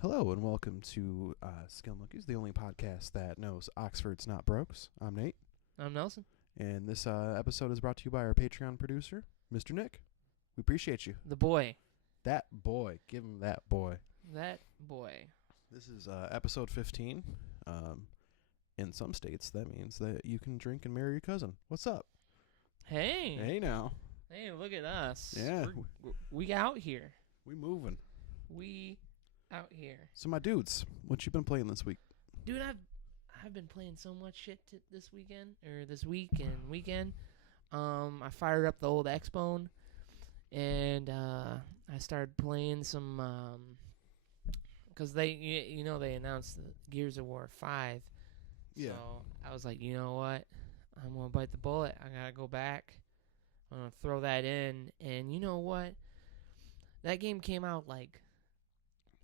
Hello and welcome to Skill Monkeys, the only podcast that knows Oxford's not brokes. I'm Nate, I'm Nelson. and this episode is brought to you by our Patreon producer, Mr. Nick. We appreciate you. The boy. That boy. Give him that boy. That boy. This is episode 15. In some states, that means that you can drink and marry your cousin. What's up? Hey. Hey now. Hey, look at us. Yeah. We out here. We moving. We out here. So my dudes, what you been playing this week? Dude, I've been playing so much shit this weekend. Or this weekend. I fired up the old Xbone. And I started playing some... Because they announced the Gears of War 5. Yeah. So I was like, you know what? I'm going to bite the bullet. I got to go back. I'm going to throw that in. And you know what? That game came out like,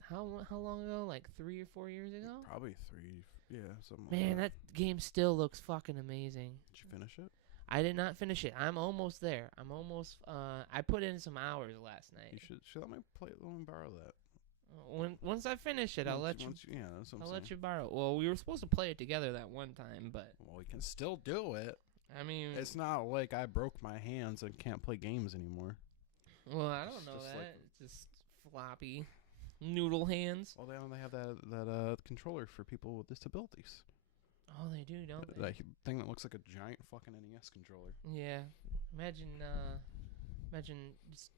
how long ago? Like 3 or 4 years ago? Probably 3. Yeah, something Man, like that game still looks fucking amazing. Did you finish it? I did not finish it. I'm almost there. I put in some hours last night. You should let me borrow that. Once I finish it, I'll let you. Yeah, that's what I'm I'll saying. let you borrow. Well, we were supposed to play it together that one time, but Well, we can still do it. I mean, It's not like I broke my hands and can't play games anymore. well, I don't It's know just that. like- It's just floppy noodle hands. Well, they have that controller for people with disabilities. Oh, they do, don't they? That thing that looks like a giant fucking NES controller. Yeah. Imagine just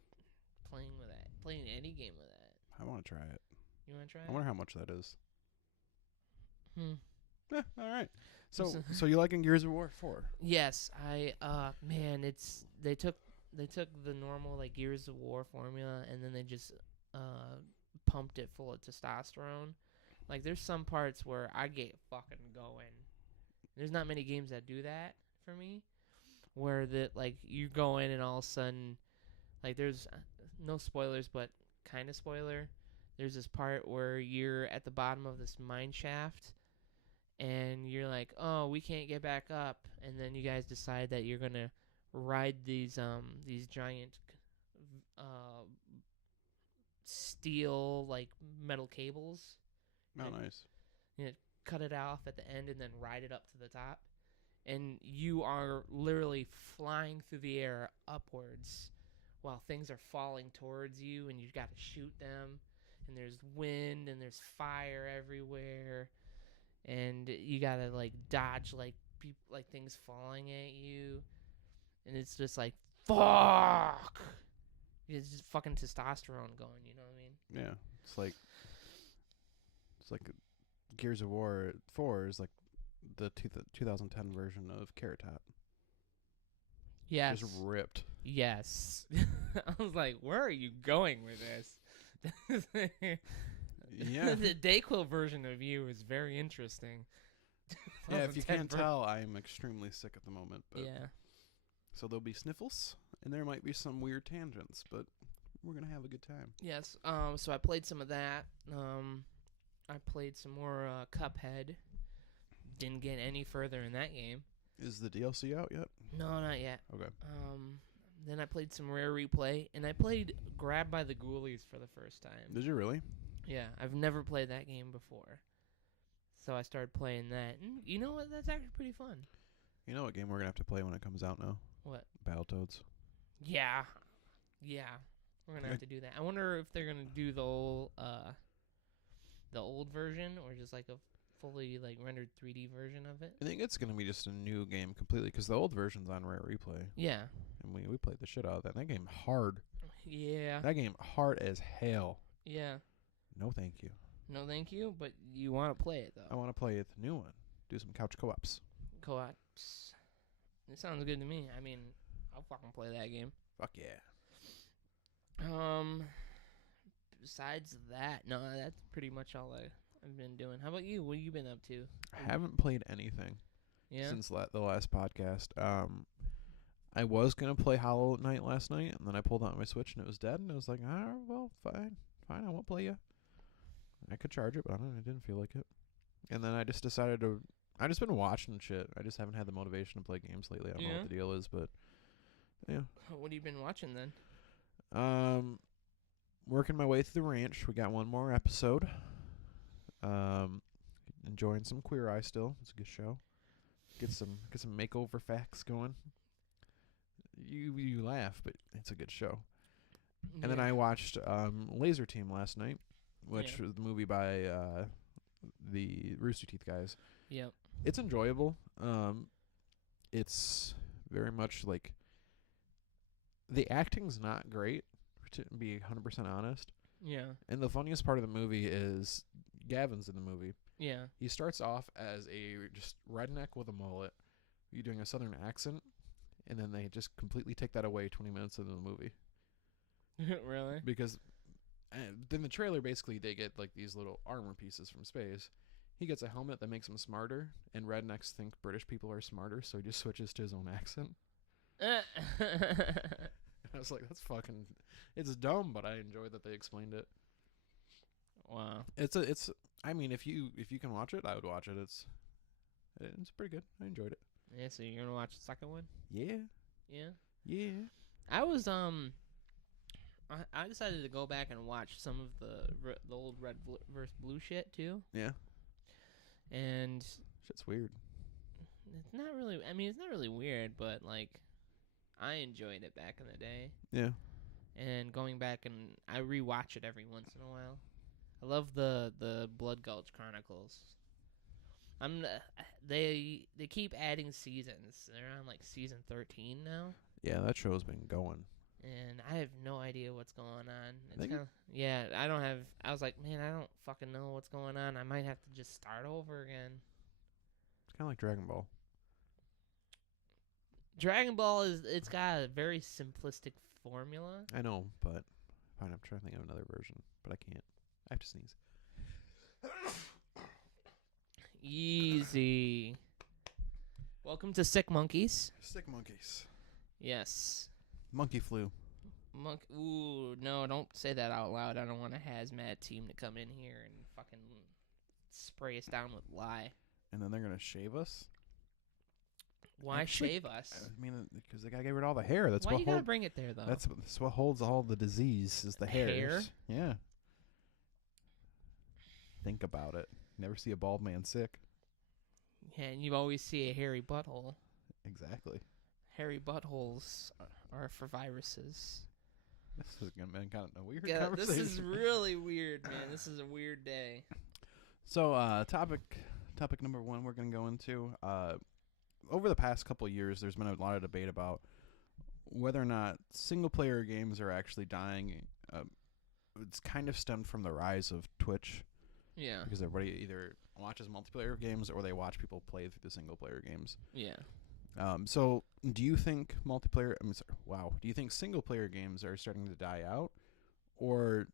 playing with that. Playing any game with that. I want to try it. You want to try I it? wonder how much that is. Hmm. All right. So you liking Gears of War 4? Yes, man, they took the normal like Gears of War formula and then they just pumped it full of testosterone. Like there's some parts where I get fucking going. There's not many games that do that for me, where like you go in and all of a sudden, like there's no spoilers, but kind of spoiler. There's this part where you're at the bottom of this mine shaft, and you're like, oh, we can't get back up, and then you guys decide that you're gonna ride these giant steel like metal cables. Oh, And nice. cut it off at the end and then ride it up to the top, and you are literally flying through the air upwards while things are falling towards you, and you've got to shoot them, and there's wind and there's fire everywhere, and you gotta like dodge like things falling at you, and it's just like fuck. It's just fucking testosterone going, you know what I mean? Yeah. It's like Gears of War 4 is like the 2010 version of Carrot Top. Yes. Just ripped. Yes. I was like, where are you going with this? Yeah. The Dayquil version of you is very interesting. Yeah, if you 2010 can't tell, I am extremely sick at the moment. But Yeah. So there'll be sniffles, and there might be some weird tangents, but we're going to have a good time. Yes. So I played some of that. I played some more Cuphead. Didn't get any further in that game. Is the DLC out yet? No, not yet. Okay. Then I played some Rare Replay, and I played Grab by the Ghoulies for the first time. Did you really? Yeah, I've never played that game before. So I started playing that. And you know what? That's actually pretty fun. You know what game we're going to have to play when it comes out now? What? Battletoads. Yeah. Yeah. We're going to have to do that. I wonder if they're going to do the old version or just like a fully like rendered 3D version of it. I think it's going to be just a new game completely because the old version's on Rare Replay. Yeah. And we played the shit out of that. That game hard. Yeah. That game hard as hell. Yeah. No thank you. No, thank you, but you want to play it, I though. want to play the new one. Do some couch co-ops. Co-ops. It sounds good to me. I mean, I'll fucking play that game. Fuck yeah. Besides that, no, that's pretty much all I've been doing. How about you? What have you been up to? I haven't played anything Yeah? since the last podcast. I was going to play Hollow Knight last night, and then I pulled out my Switch, and it was dead, and I was like, well, fine, I won't play you. I could charge it, but I didn't feel like it. And then I just decided to... I just been watching shit. I just haven't had the motivation to play games lately. I don't know what the deal is, but... Yeah. What have you been watching, then? Working my way through the ranch. We got one more episode. Enjoying some Queer Eye still. It's a good show. Get some makeover facts going. You laugh, but it's a good show. And then I watched Laser Team last night, which was the movie by the Rooster Teeth guys. Yep. It's enjoyable. It's very much like the acting's not great, to be 100% honest. Yeah. And the funniest part of the movie is Gavin's in the movie. Yeah. He starts off as a just redneck with a mullet. You doing a southern accent, and then they just completely take that away 20 minutes into the movie. Really? Because then the trailer, basically, they get like these little armor pieces from space. He gets a helmet that makes him smarter, and rednecks think British people are smarter, so he just switches to his own accent. I was like, that's fucking... It's dumb, but I enjoy that they explained it. Wow. It's. I mean, if you can watch it, I would watch it. It's pretty good. I enjoyed it. Yeah, so you're gonna watch the second one? Yeah. Yeah. Yeah. I was I decided to go back and watch some of the old Red versus Blue shit too. Yeah. And shit's weird. It's not really. I mean, it's not really weird, but like, I enjoyed it back in the day. Yeah. And going back and I rewatch it every once in a while. I love the Blood Gulch Chronicles. They keep adding seasons. They're on like season 13 now. Yeah, that show's been going. And I have no idea what's going on. It's kind of I don't have. I was like, man, I don't fucking know what's going on. I might have to just start over again. It's kind of like Dragon Ball. Dragon Ball it's got a very simplistic formula. I know, but fine. I'm trying to think of another version, but I can't. I have to sneeze. Easy. Welcome to Sick Monkeys. Sick Monkeys. Yes. Monkey flu. Ooh, no, don't say that out loud. I don't want a hazmat team to come in here and fucking spray us down with lye. And then they're going to shave us? Why shave us? I mean, because the guy gave it all the hair. That's why what you gotta bring it there, though? That's what holds all the disease is the hairs. Hair? Yeah. Think about it. Never see a bald man sick. Yeah, and you always see a hairy butthole. Exactly. Hairy buttholes are for viruses. This is going to be kind of a weird Yeah, conversation. this is really weird, man. This is a weird day. So, topic number one we're going to go into. Over the past couple of years, there's been a lot of debate about whether or not single-player games are actually dying. It's kind of stemmed from the rise of Twitch. Yeah. Because everybody either watches multiplayer games or they watch people play through the single-player games. Yeah. So, do you think do you think single-player games are starting to die out? Or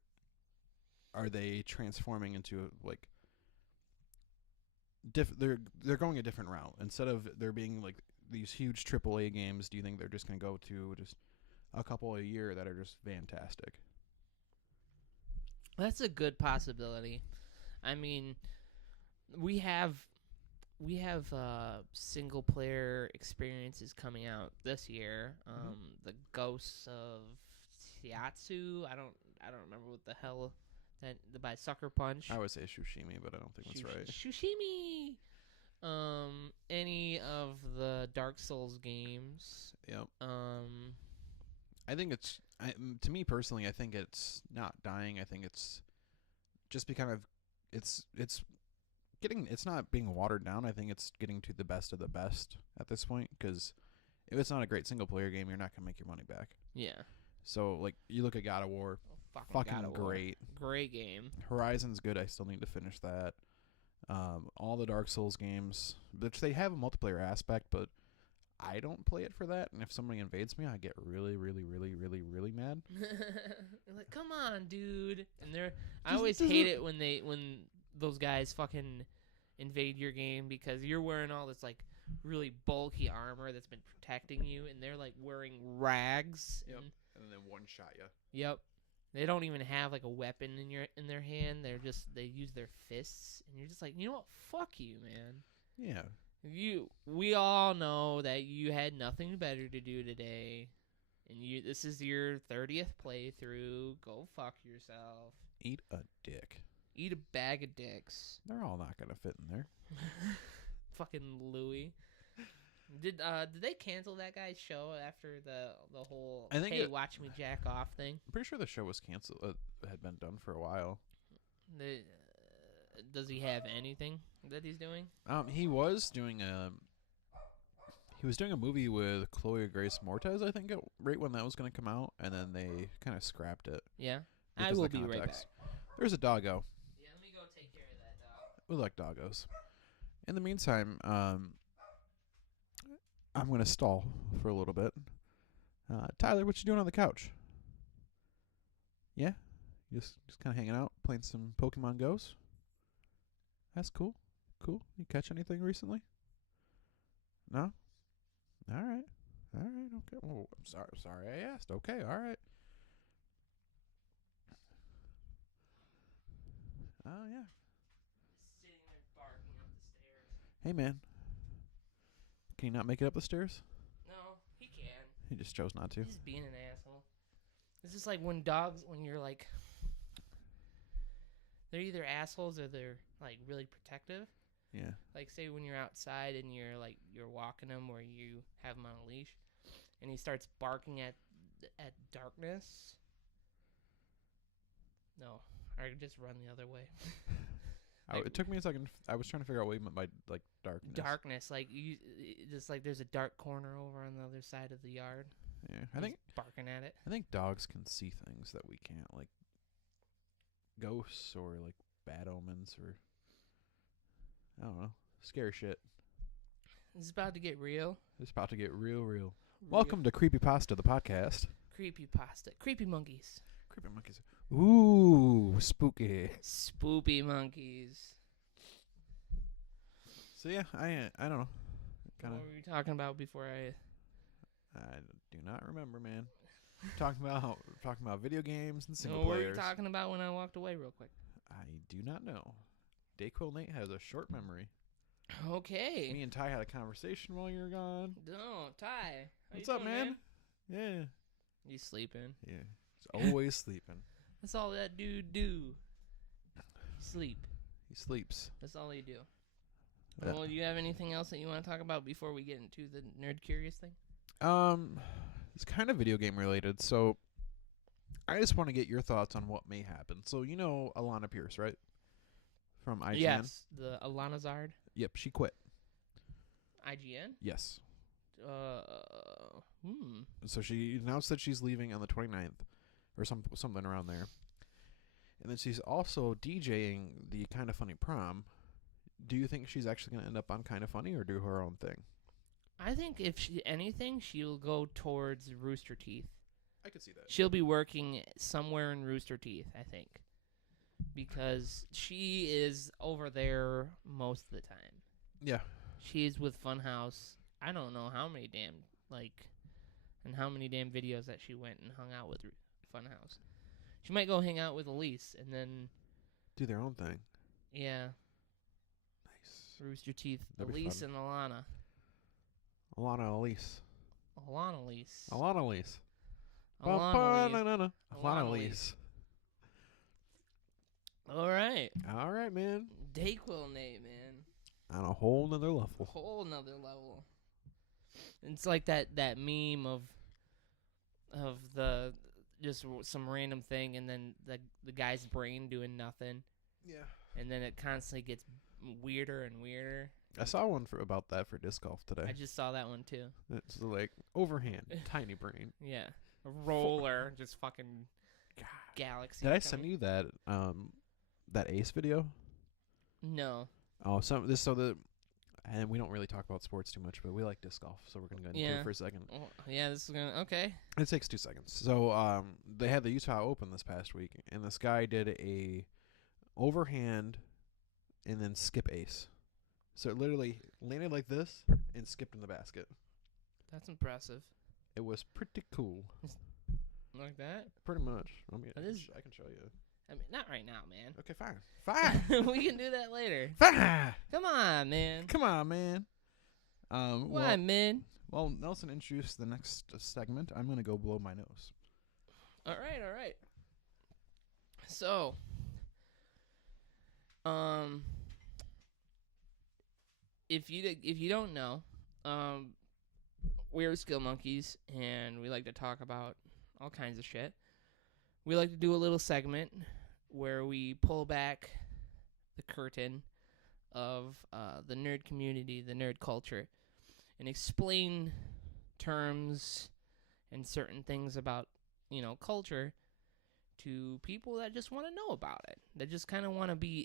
are they transforming into, like... they're going a different route. Instead of there being like these huge AAA games, do you think they're just going to go to just a couple a year that are just fantastic? That's a good possibility. I mean, we have single player experiences coming out this year. The Ghosts of Shiatsu. I don't remember what the hell that by Sucker Punch. I would say Shushimi, but I don't think that's right. Shushimi. Any of the Dark Souls games. Yep. I think it's to me personally, I think it's not dying. I think it's just it's not being watered down. I think it's getting to the best of the best at this point, because if it's not a great single player game, you're not gonna make your money back. Yeah. So like you look at God of War, fucking great. Great game. Horizon's good. I still need to finish that. All the Dark Souls games, which they have a multiplayer aspect, but I don't play it for that. And if somebody invades me, I get really, really, really, really, really mad. They're like, come on, dude. And I always hate it when those guys fucking invade your game, because you're wearing all this like really bulky armor that's been protecting you, and they're like wearing rags. Yep. And then one shot you. Yep. They don't even have like a weapon in their hand. They use their fists, and you're just like, you know what? Fuck you, man. Yeah. We all know that you had nothing better to do today, and this is your 30th playthrough. Go fuck yourself. Eat a dick. Eat a bag of dicks. They're all not gonna fit in there. Fucking Louis. Did they cancel that guy's show after the whole I think hey it- watch me jack off thing? I'm pretty sure the show was canceled. Had been done for a while. Does he have anything that he's doing? He was doing a movie with Chloe Grace Moretz, I think, right when that was going to come out, and then they kind of scrapped it. Yeah. I because will of the be right back. context. There's a doggo. Yeah, let me go take care of that dog. We like doggos. In the meantime, I'm going to stall for a little bit. Tyler, what you doing on the couch? Yeah? Just kind of hanging out, playing some Pokemon Go's? That's cool. Cool. You catch anything recently? No? All right. Okay. Oh, I'm sorry I asked. Okay. All right. Oh, yeah. Sitting there barking up the stairs. Hey, man. Can you not make it up the stairs? No, he can. He just chose not to. He's just being an asshole. It's just like when dogs, when you're like, they're either assholes or they're like really protective. Yeah. Like say when you're outside and you're walking him or you have him on a leash, and he starts barking at darkness. No, or just run the other way. It took me a second. I was trying to figure out what you meant by like darkness. Darkness, like you, just like there's a dark corner over on the other side of the yard. Yeah, He's barking at it. I think dogs can see things that we can't, like ghosts or like bad omens or I don't know, scary shit. It's about to get real. It's about to get real. Welcome to Creepypasta, the podcast. Creepypasta. Creepy monkeys. Creepy monkeys. Ooh, spooky. Spoopy monkeys. So yeah, I don't know. Kinda, What were we talking about before I do not remember, man. talking about video games and single What were players. you talking about when I walked away real quick? I do not know. Dayquil Nate has a short memory. Okay. Me and Ty had a conversation while you were gone. No, Ty. How What's you up, doing, man? Yeah. You sleeping. Yeah. He's always sleeping. That's all that dude do. Sleep. He sleeps. That's all he do. Yeah. Well, do you have anything else that you want to talk about before we get into the nerd curious thing? It's kind of video game related, so I just want to get your thoughts on what may happen. So you know Alana Pierce, right? From IGN? Yes, the Alana Zard. Yep, she quit. IGN? Yes. Uh, So she announced that she's leaving on the 29th or something around there. And then she's also DJing the Kind of Funny prom. Do you think she's actually going to end up on Kind of Funny or do her own thing? I think if anything, she'll go towards Rooster Teeth. I could see that. She'll be working somewhere in Rooster Teeth, I think. Because she is over there most of the time. Yeah. She's with Funhouse. I don't know how many damn videos that she went and hung out with Funhouse. She might go hang out with Elise and then Do their own thing. yeah, Nice. Rooster Teeth. That'd be Elise fun. and Alana. Alana Elise. Alana Elise. Alana Elise. Alana Elise. Alana Elise. All right. All right, man. Dayquil Nate, man. On a whole nother level. Whole nother level. It's like that meme of the just some random thing and then the guy's brain doing nothing. Yeah. And then it constantly gets weirder and weirder. I saw one about that for disc golf today. I just saw that one too. It's like overhand, tiny brain. Yeah. A roller, just fucking galaxy. Did I send you that Ace video? No. Oh, and we don't really talk about sports too much, but we like disc golf, so we're gonna go into it for a second. Oh, yeah, this is gonna okay. It takes 2 seconds. So they had the Utah Open this past week, and this guy did a overhand and then skip ace. So it literally landed like this and skipped in the basket. That's impressive. It was pretty cool. Like that? Pretty much. I mean, That is- I can show you. I mean, not right now, man. Okay, fine. Fine. We can do that later. Fine. Come on, man. Come on, man. Why, man? Well, Nelson introduced the next segment. I'm going to go blow my nose. All right. So, if you don't know, we're Skill Monkeys, and we like to talk about all kinds of shit. We like to do a little segment where we pull back the curtain of the nerd community, the nerd culture, and explain terms and certain things about, culture to people that just want to know about it. That just kind of want to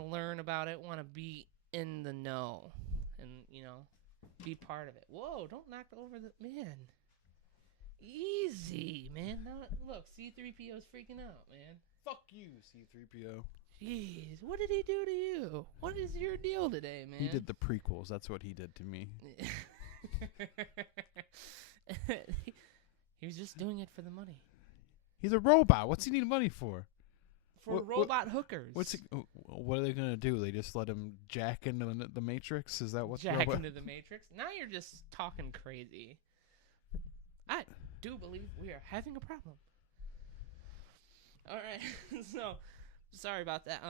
learn about it, want to be in the know, and, be part of it. Whoa, don't knock over the... Man. Easy, man. Look, C-3PO's freaking out, man. Fuck you, C-3PO. Jeez, what did he do to you? What is your deal today, man? He did the prequels. That's what he did to me. He was just doing it for the money. He's a robot. What's he need money for? For robot hookers. What are they gonna do? They just let him jack into the Matrix? Is that what? Jack into the Matrix? Now you're just talking crazy. I do believe we are having a problem. All right, so sorry about that.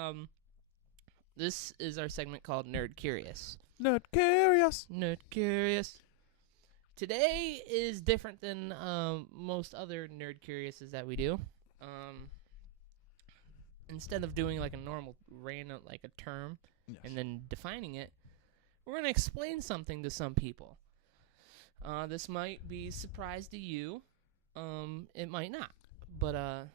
This is our segment called Nerd Curious. Nerd Curious. Nerd Curious. Today is different than most other Nerd Curiouses that we do. Instead of doing like a normal random, like a term, Yes. and then defining it, we're going to explain something to some people. This might be a surprise to you. It might not. But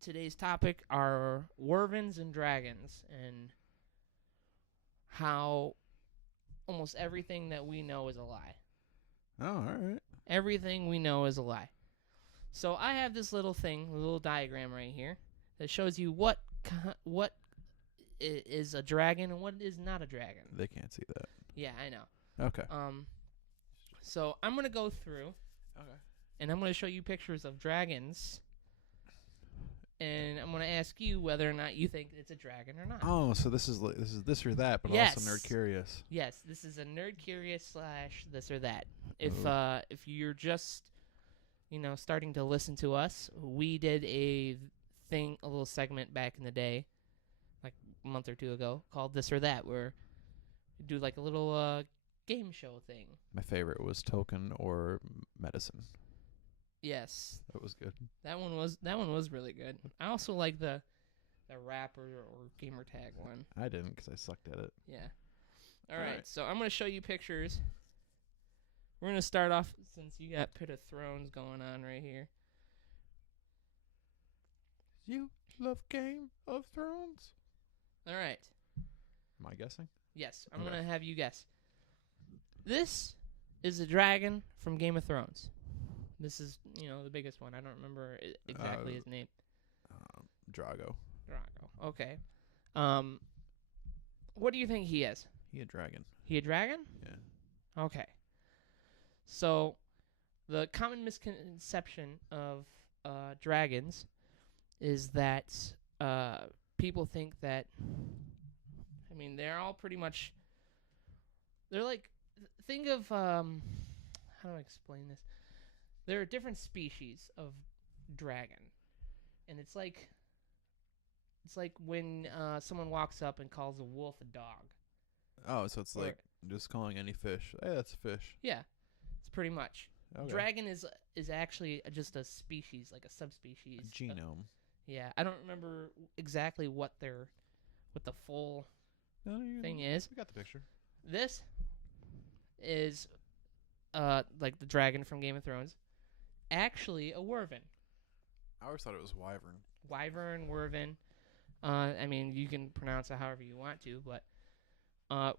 today's topic are Wyverns and Dragons, and how almost everything that we know is a lie. Oh, all right. Everything we know is a lie. So I have this little thing, a little diagram right here, that shows you what is a dragon and what is not a dragon. They can't see that. Yeah, I know. Okay. So I'm going to go through, and I'm going to show you pictures of dragons, and I'm going to ask you whether or not you think it's a dragon or not. Oh, so this is this or that, but Yes. also Nerd Curious. Yes, this is a Nerd Curious / this or that. If you're just, starting to listen to us, we did a little segment back in the day, like a month or two ago, called This or That, where we do like a little game show thing. My favorite was Token or Medicine. Yes, That was good. that one was really good. I also like the rapper or gamer tag one. I didn't because I sucked at it. Yeah. All All right, right. so I'm going to show you pictures. We're going to start off, since you got Pit of Thrones going on right here. You love Game of Thrones? All right. Am I guessing? Yes, I'm Okay. going to have you guess. This is a dragon from Game of Thrones. This is, the biggest one. I don't remember exactly his name. Drago. Drago. Okay. What do you think he is? He a dragon. He a dragon? Yeah. Okay. So, the common misconception of dragons is that people think that, they're all pretty much, they're like, think of, how do I explain this? There are different species of dragon, and it's like when someone walks up and calls a wolf a dog. Oh, so it's Or- like just calling any fish. Hey, that's a fish. Yeah, it's pretty much. Okay. Dragon is actually just a species, like a subspecies. A genome. Yeah, I don't remember exactly what the full thing is. We got the picture. This is like the dragon from Game of Thrones. Actually, a wyvern. I always thought it was wyvern. Wyvern, wyvern. You can pronounce it however you want to, but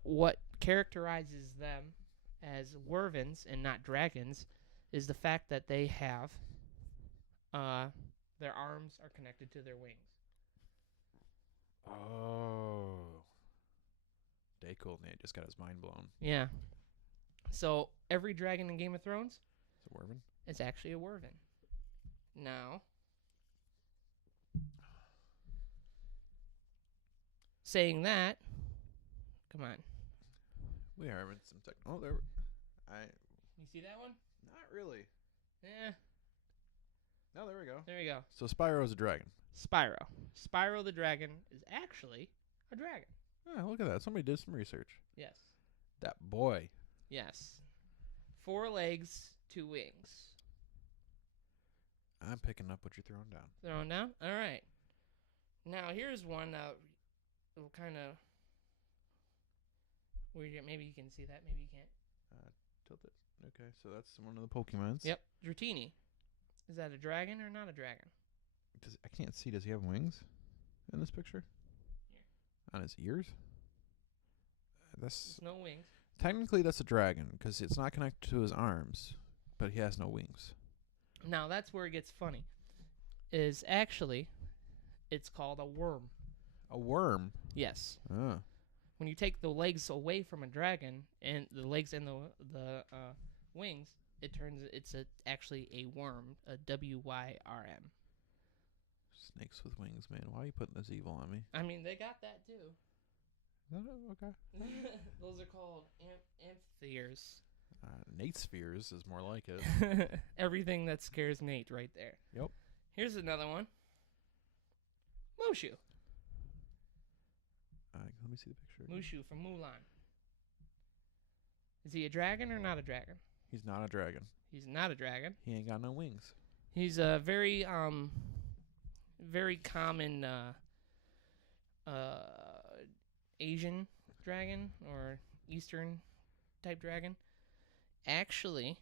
what characterizes them as wyverns and not dragons is the fact that they have their arms are connected to their wings. Oh. Day cool Nate just got his mind blown. Yeah. So every dragon in Game of Thrones Is it wyvern? is actually a wyvern. Now, saying that, come on. We are having some tech. Oh, there. You see that one? Not really. Yeah. No, there we go. There you go. So Spyro's a dragon. Spyro. Spyro the dragon is actually a dragon. Oh, look at that. Somebody did some research. Yes. That boy. Yes. 4 legs, 2 wings. I'm picking up what you're throwing down. Throwing down? All right. Now, here's one that will kind of... Maybe you can see that. Maybe you can't. Tilt it. Okay, so that's one of the Pokemons. Yep. Dratini. Is that a dragon or not a dragon? I can't see. Does he have wings in this picture? Yeah. On his ears? There's no wings. Technically, that's a dragon because it's not connected to his arms, but he has no wings. Now, that's where it gets funny. Is actually, it's called a worm. A worm? Yes. Oh. When you take the legs away from a dragon, and the legs and the wings, it's actually a worm, a WYRM. Snakes with wings, man. Why are you putting this evil on me? I mean, they got that too. Okay. Those are called amphitheres. Nate spheres is more like it. Everything that scares Nate right there. Yep. Here's another one. Mushu. Let me see the picture. Mushu from Mulan. Is he a dragon or not a dragon? He's not a dragon. He's not a dragon. He ain't got no wings. He's a very very common Asian dragon or Eastern type dragon. Actually,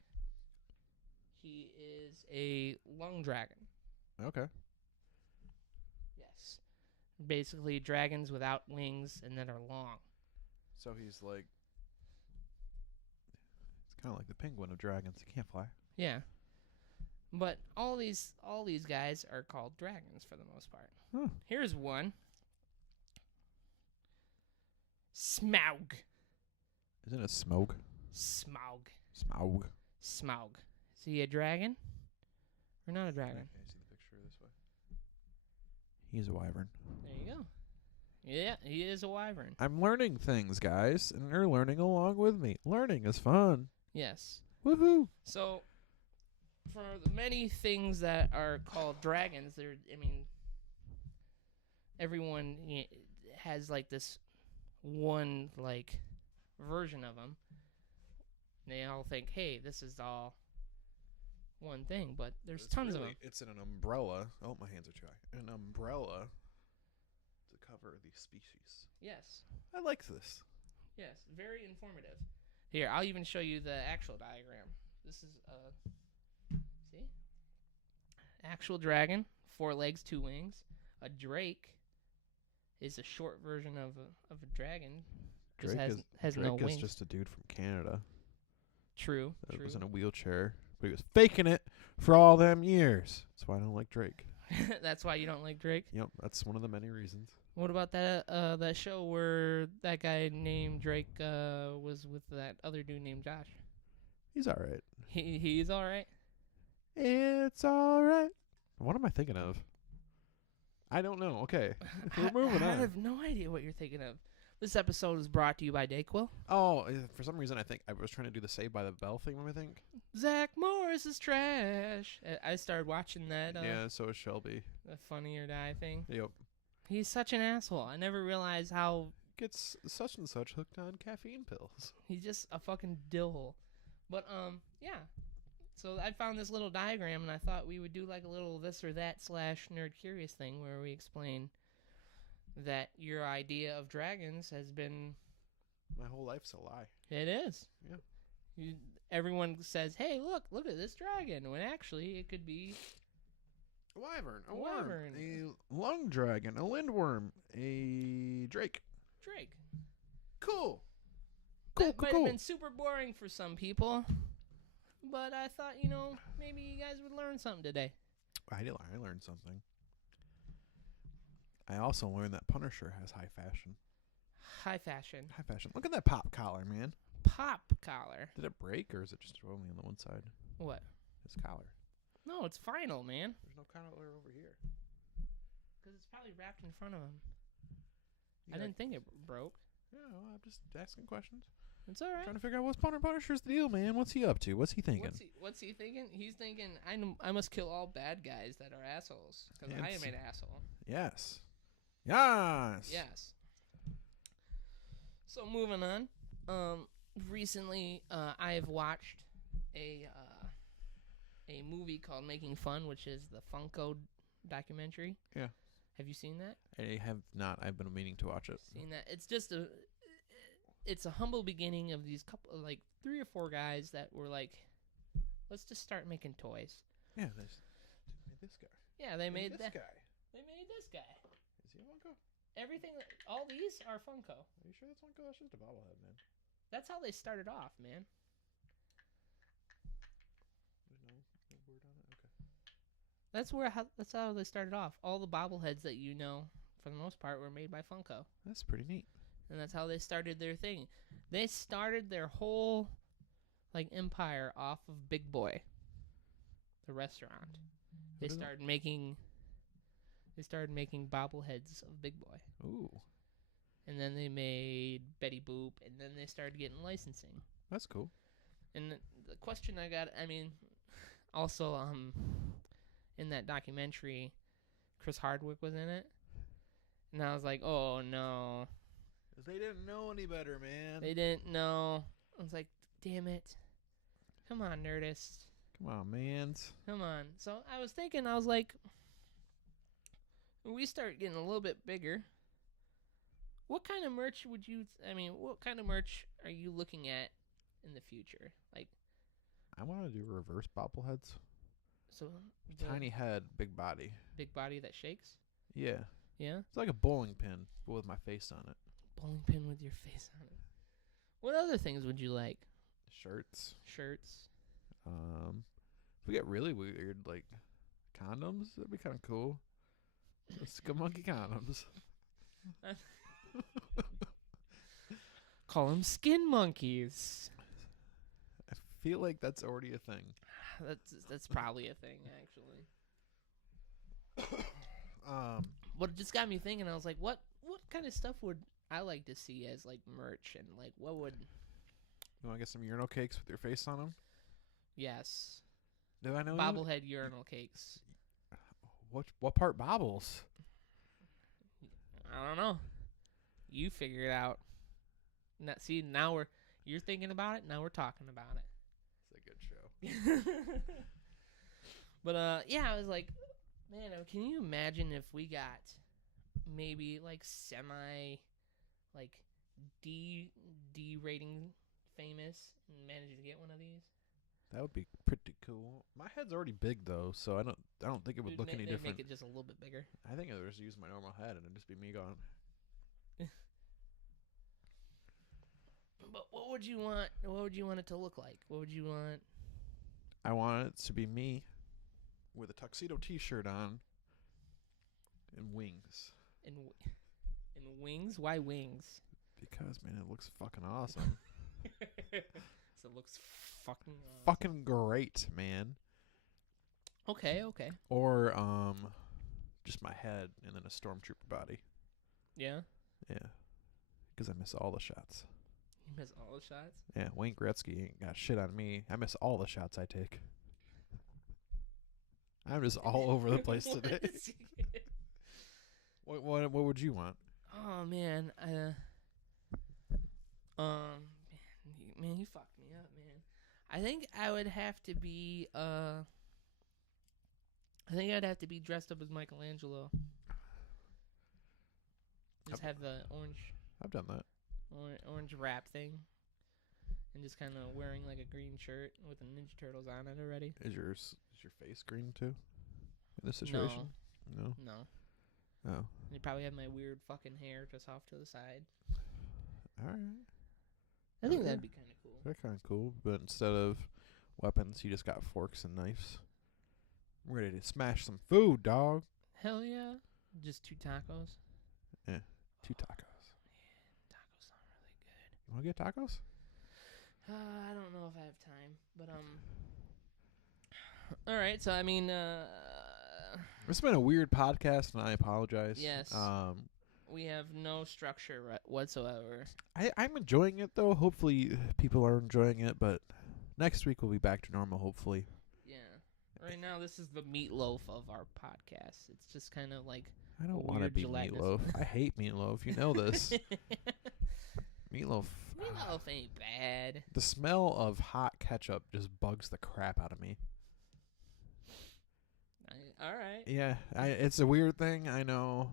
he is a lung dragon. Okay. Yes. Basically, dragons without wings and that are long. So he's like... It's kind of like the penguin of dragons. He can't fly. Yeah. But all these guys are called dragons for the most part. Huh. Here's one. Smaug. Isn't it smoke? Smaug. Smaug. Smaug. Is he a dragon or not a dragon? Okay, see the picture this way. He's a wyvern. There you go. Yeah, he is a wyvern. I'm learning things, guys, and you're learning along with me. Learning is fun. Yes. Woohoo! So, for the many things that are called dragons, everyone has like this one like version of them. They all think, hey, this is all one thing, but there's tons of them. It's in an umbrella. Oh, my hands are dry. An umbrella to cover the species. Yes. I like this. Yes, very informative. Here, I'll even show you the actual diagram. This is see? Actual dragon, 4 legs, 2 wings. A drake is a short version of a dragon. Drake has Drake no is wings. just a dude from Canada. True. That was in a wheelchair, but he was faking it for all them years. That's why I don't like Drake. That's why you don't like Drake? Yep, that's one of the many reasons. What about that show where that guy named Drake was with that other dude named Josh? He's all right. He's all right? It's all right. What am I thinking of? I don't know. Okay, we're moving on. I have no idea what you're thinking of. This episode is brought to you by Dayquil. Oh, for some reason I think I was trying to do the Saved by the Bell thing. I think. Zach Morris is trash. I started watching that. Yeah, so is Shelby. The Funny or Die thing. Yep. He's such an asshole. I never realized how Gets such and such hooked on caffeine pills. he's just a fucking dillhole. But yeah. So I found this little diagram, and I thought we would do like a little this or that / nerd curious thing where we explain that your idea of dragons has been... My whole life's a lie. It is. Yeah. Everyone says, hey, look at this dragon, when actually it could be... A wyvern, a wyvern, worm, a lung dragon, a lindworm, a drake. Drake. Cool. That might have been super boring for some people, but I thought, maybe you guys would learn something today. I learned something. I also learned that Punisher has high fashion. High fashion. High fashion. Look at that pop collar, man. Pop collar. Did it break, or is it just only on the one side? What? His collar. No, it's final, man. There's no collar over here. Because it's probably wrapped in front of him. I didn't think it broke. Yeah, well, I'm just asking questions. It's all right. Trying to figure out what's Punisher's deal, man. What's he up to? What's he thinking? What's he thinking? He's thinking, I must kill all bad guys that are assholes. Because I am an asshole. Yes. Yes. Yes. So moving on. Recently, I have watched a movie called Making Fun, which is the Funko documentary. Yeah. Have you seen that? I have not. I've been meaning to watch it. Seen that? It's just it's a humble beginning of these couple, like 3 or 4 guys that were like, let's just start making toys. Yeah, they made this guy. Yeah, they made this that guy. They made this guy. Is he a Funko? Everything, all these are Funko. Are you sure that's Funko? That's just a bobblehead, man. That's how they started off, man. There's no word on it? Okay. That's how they started off. All the bobbleheads that you know, for the most part, were made by Funko. That's pretty neat. And that's how they started their thing. They started their whole like empire off of Big Boy, the restaurant. They started making bobbleheads of Big Boy. Ooh. And then they made Betty Boop, and then they started getting licensing. That's cool. And the question I got, I mean, also in that documentary, Chris Hardwick was in it. And I was like, oh no. They didn't know any better, man. They didn't know. I was like, damn it. Come on, Nerdist. Come on, man. Come on. So I was thinking, I was like, when we start getting a little bit bigger, what kind of merch what kind of merch are you looking at in the future? Like, I want to do reverse bobbleheads. so Tiny head, big body. big body that shakes? Yeah. Yeah? It's like a bowling pin, but with my face on it. Bowling pin with your face on it. What other things would you like? Shirts. Shirts? If we get really weird, like condoms, that'd be kind of cool. Skum monkey condoms. Call them skin monkeys. I feel like that's already a thing. That's probably a thing, actually. But it just got me thinking. I was like, what kind of stuff would I like to see as like merch, and like what would? You want to get some urinal cakes with your face on them? Yes. Do I know Bobblehead urinal cakes. What part bobbles? I don't know. You figure it out. Now you're thinking about it. Now we're talking about it. It's a good show. But yeah, I was like, man, can you imagine if we got maybe like semi, like D rating famous and managed to get one of these? That would be pretty cool. My head's already big though, so I don't think it would look any different. Make it just a little bit bigger. I think I would just use my normal head and it'd just be me going. But what would you want? What would you want it to look like? What would you want? I want it to be me with a tuxedo T-shirt on and wings. And wings? Why wings? Because man, it looks fucking awesome. So it looks fucking fucking great, man. Okay. Or just my head and then a stormtrooper body. Yeah. Yeah. Because I miss all the shots. You miss all the shots? Yeah, Wayne Gretzky ain't got shit on me. I miss all the shots I take. I'm just all over the place today. What would you want? Oh man, man, you fucked me up, man. I think I would have to be I'd have to be dressed up as Michelangelo. Just have the orange. I've done that. Orange wrap thing, and just kind of wearing like a green shirt with the Ninja Turtles on it already. Is your face green too? In this situation? No. Oh. You probably have my weird fucking hair just off to the side. All right. I think that'd be kind of cool. That's kind of cool, but instead of weapons, you just got forks and knives. I'm ready to smash some food, dog. Hell yeah! Just 2 tacos. Yeah, 2 tacos. Tacos sound really good. You want to get tacos? I don't know if I have time, but all right. So I mean, it's been a weird podcast, and I apologize. Yes. We have no structure whatsoever. I'm enjoying it though. Hopefully, people are enjoying it. But next week we'll be back to normal. Hopefully. Yeah. Right now, this is the meatloaf of our podcast. It's just kind of like. I don't want to be gelatinous. meatloaf. I hate meatloaf. You know this. Meatloaf. Meatloaf ain't bad. The smell of hot ketchup just bugs the crap out of me. All right. Yeah, it's a weird thing. I know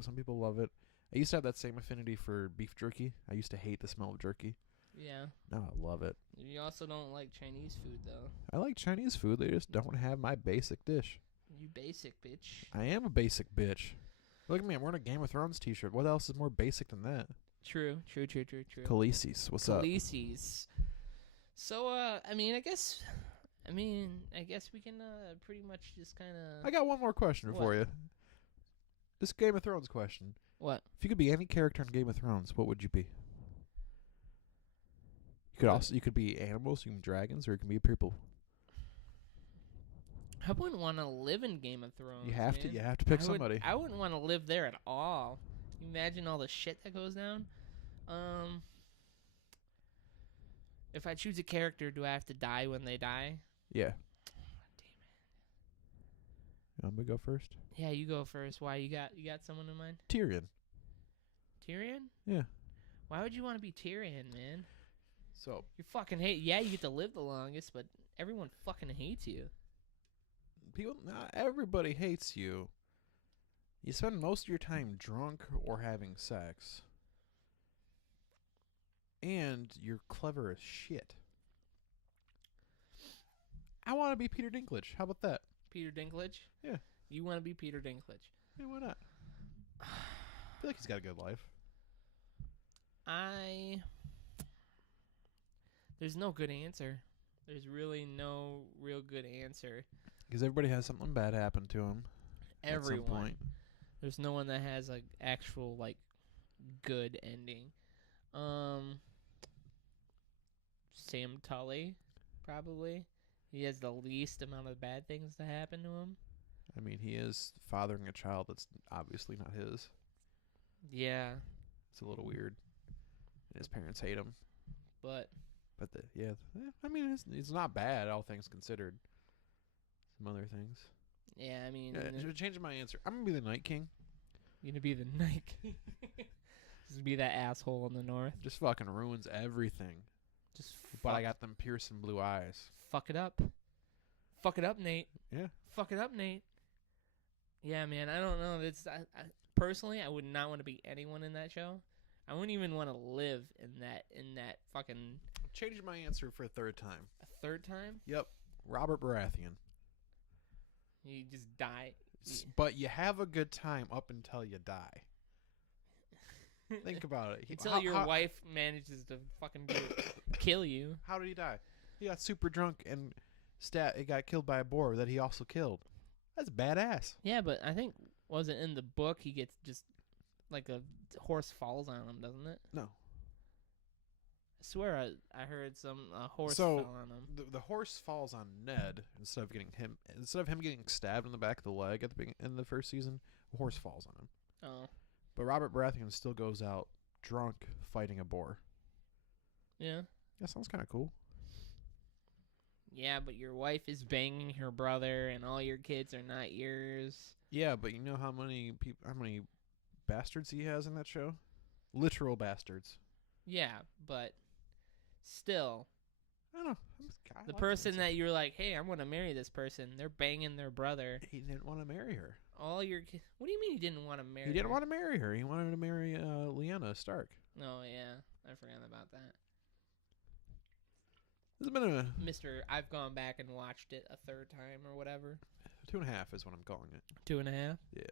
some people love it. I used to have that same affinity for beef jerky. I used to hate the smell of jerky. Yeah. Now I love it. You also don't like Chinese food, though. I like Chinese food. They just don't have my basic dish. You basic bitch. I am a basic bitch. Look at me. I'm wearing a Game of Thrones t-shirt. What else is more basic than that? True. Khaleesi's. What's up? Khaleesi's. So, I guess we can pretty much just kind of. I got one more question for you. This Game of Thrones question. What? If you could be any character in Game of Thrones, what would you be? You could be animals, you can be dragons, or you can be people. I wouldn't want to live in Game of Thrones. You have to pick somebody. I wouldn't want to live there at all. You imagine all the shit that goes down. If I choose a character, do I have to die when they die? Yeah. Damn it. You want me to go first? Yeah, you go first. Why you got someone in mind? Tyrion. Tyrion? Yeah. Why would you want to be Tyrion, man? So You fucking hate. Yeah, you get to live the longest, but everyone fucking hates you. not everybody hates you. You spend most of your time drunk or having sex. And you're clever as shit. I want to be Peter Dinklage. How about that? Peter Dinklage? Yeah. You want to be Peter Dinklage? Yeah, why not? I feel like he's got a good life. There's no good answer. There's really no real good answer. Because everybody has something bad happen to him. Everyone. At some point. There's no one that has like actual like good ending. Sam Tully, probably. He has the least amount of bad things to happen to him. I mean, he is fathering a child that's obviously not his. Yeah. It's a little weird. And his parents hate him. But I mean, it's not bad, all things considered. Some other things. yeah, I mean, Changing my answer. I'm going to be the Night King. you're gonna be the Night King. Just be that asshole in the north. Just fucking ruins everything. Just But I got them piercing blue eyes. fuck it up. Fuck it up, Nate. Yeah. Fuck it up, Nate. Yeah, man. I don't know. Personally, I would not want to be anyone in that show. I wouldn't even want to live in that fucking. Changed my answer for a third time. A third time? Yep. Robert Baratheon. You just die. But you have a good time up until you die. Think about it. Until your wife manages to fucking kill you. How did he die? He got super drunk and he got killed by a boar that he also killed. That's badass. Yeah, but I think, was it in the book, he gets just, like a horse falls on him, doesn't it? No. I swear I heard some horse So, fell on him. The horse falls on Ned instead of him getting stabbed in the back of the leg at the in the first season. A horse falls on him. Oh. But Robert Baratheon still goes out drunk fighting a boar. Yeah. That sounds kind of cool. Yeah, but your wife is banging her brother, and all your kids are not yours. Yeah, but you know how many bastards he has in that show? Literal bastards. Yeah, but still, I don't know. the person that you're like, hey, I'm going to marry this person, they're banging their brother. He didn't want to marry her. All your kids. What do you mean he didn't want to marry her? He didn't want to marry her. He wanted to marry Lyanna Stark. Oh, yeah. I forgot about that. This has been a... Mr. I've gone back and watched it a third time or whatever. 2.5 is what I'm calling it. 2.5? Yeah.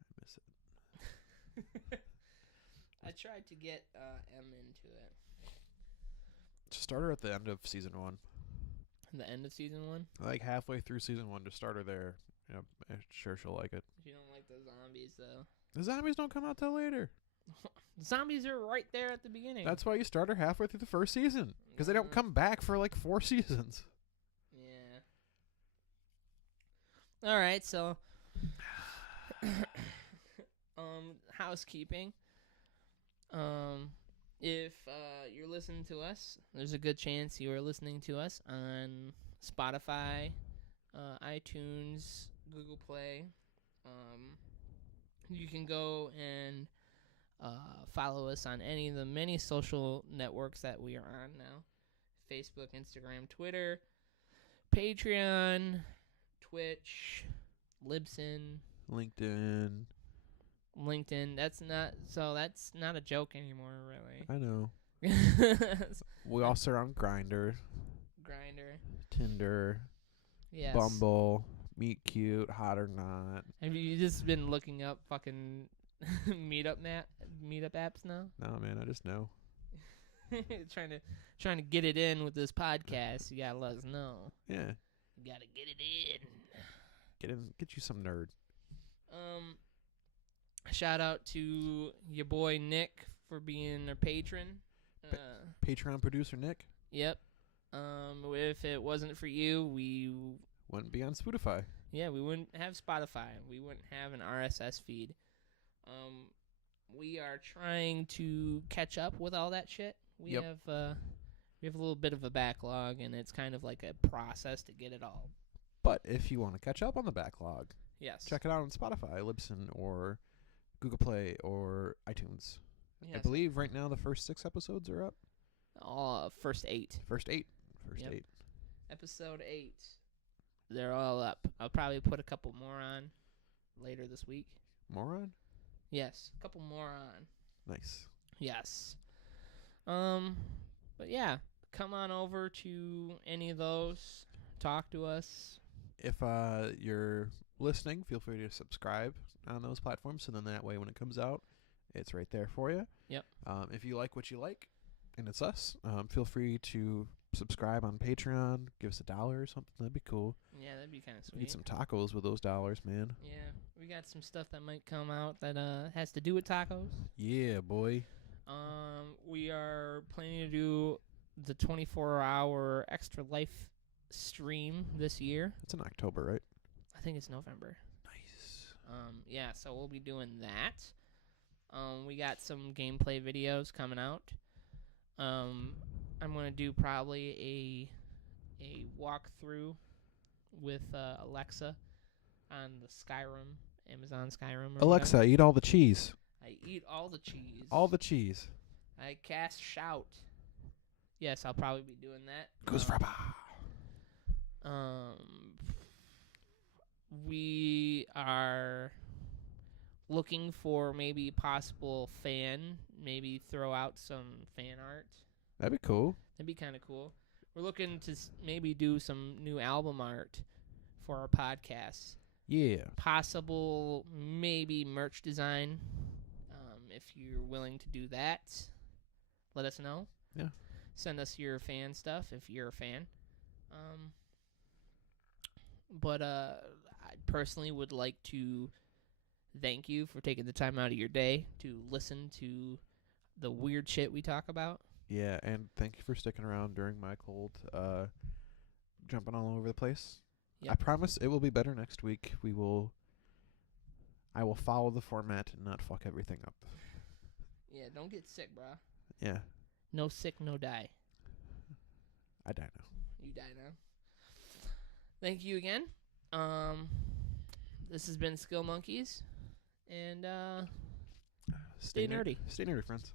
I miss it. I tried to get M into it. Just start her at the end of season 1. The end of season 1? Like halfway through season 1, just start her there. You know, I'm sure she'll like it. You don't like the zombies, though. The zombies don't come out till later. The zombies are right there at the beginning. That's why you start her halfway through the first season. Because they don't come back for like 4 seasons. Yeah. All right, so housekeeping. If you're listening to us, there's a good chance you are listening to us on Spotify, iTunes, Google Play. You can go and Follow us on any of the many social networks that we are on now. Facebook, Instagram, Twitter, Patreon, Twitch, Libsyn, LinkedIn. That's not a joke anymore, really. I know. We also are on Grindr, Grinder. Tinder, Yes. Bumble, Meet Cute, Hot or Not. Have you just been looking up fucking meetup apps now? No, man, I just know. trying to get it in with this podcast. You gotta let us know. Yeah. You gotta get it in. Get you some nerd. Shout out to your boy Nick for being our patron. Patreon producer Nick. Yep. If it wasn't for you, we wouldn't be on Spotify. Yeah, we wouldn't have Spotify. We wouldn't have an RSS feed. We are trying to catch up with all that shit. We have a little bit of a backlog, and it's kind of like a process to get it all. But if you want to catch up on the backlog, yes, check it out on Spotify, Libsyn, or Google Play, or iTunes. Yes. I believe right now the first 6 episodes are up. First 8. First 8. Episode 8. They're all up. I'll probably put a couple more on later this week. More on? Yes, a couple more on. Nice. Yes. But yeah, come on over to any of those. Talk to us. If you're listening, feel free to subscribe on those platforms, so then that way when it comes out, it's right there for you. Yep. If you like what you like, and it's us, feel free to subscribe on Patreon. Give us $1 or something. That'd be cool. Yeah, that'd be kind of sweet. Eat some tacos with those dollars, man. Yeah, we got some stuff that might come out that has to do with tacos. Yeah, boy. We are planning to do the 24-hour Extra Life stream this year. It's in October, right? I think it's November. Nice. Yeah, so we'll be doing that. We got some gameplay videos coming out. I'm gonna do probably a walkthrough with Alexa on the Skyrim, Amazon Skyrim. Alexa, eat all the cheese. I eat all the cheese. All the cheese. I cast shout. Yes, I'll probably be doing that. Goose frappa. We are looking for maybe possible maybe throw out some fan art. That'd be cool. That'd be kind of cool. We're looking to maybe do some new album art for our podcast. Yeah. Possible maybe merch design. If you're willing to do that, let us know. Yeah. Send us your fan stuff if you're a fan. But I personally would like to thank you for taking the time out of your day to listen to the weird shit we talk about. Yeah, and thank you for sticking around during my cold, jumping all over the place. Yep. I promise it will be better next week. I will follow the format and not fuck everything up. Yeah, don't get sick, brah. Yeah. No sick, no die. I die now. You die now. Thank you again. This has been Skill Monkeys, and stay nerdy. Stay nerdy, friends.